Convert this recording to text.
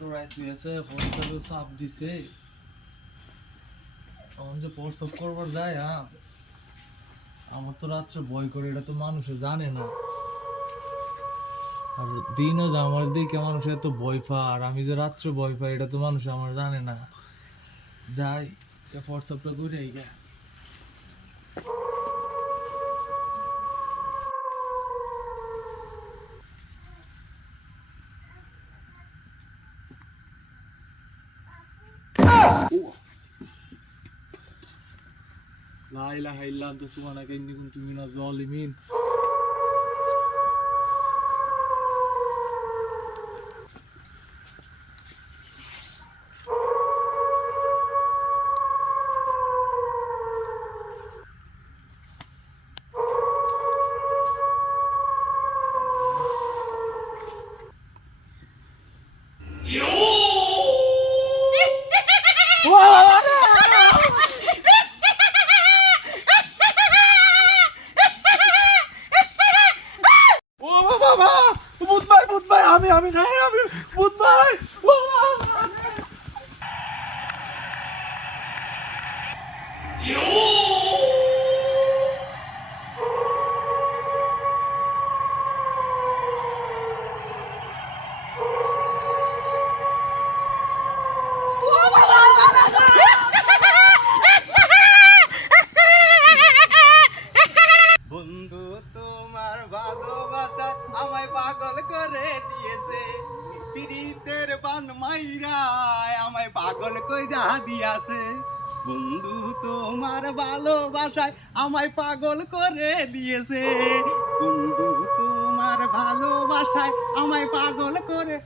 তো রাইট হয়েছে ফোনটা চাপ দিছে তখন যে প্রসব করবার যায় আমার তো রাত্রে ভয় করে, এটা তো মানুষে জানে না। আর দিনও যে আমার দিকে মানুষ এত ভয় পায়, আর আমি যে রাত্রে ভয় পাই এটা তো মানুষ আমার জানে না। যাই প্রসবটা করে গা। লা ইলাহা ইল্লা আনতা সুবহানাকা ইন্নী কুনতু মিনাজ জালিমিন। আমি নাই, আমি ভূত ভাই। বন্ধু তোমার ভালোবাসা আমায় পাগল করে দিয়েছে, প্রীতের বান মাইরায় আমায় পাগল কইরা দিয়াছে। বন্ধু তোমার ভালোবাসায় আমায় পাগল করে দিয়েছে, বন্ধু তোমার ভালোবাসায় আমায় পাগল করে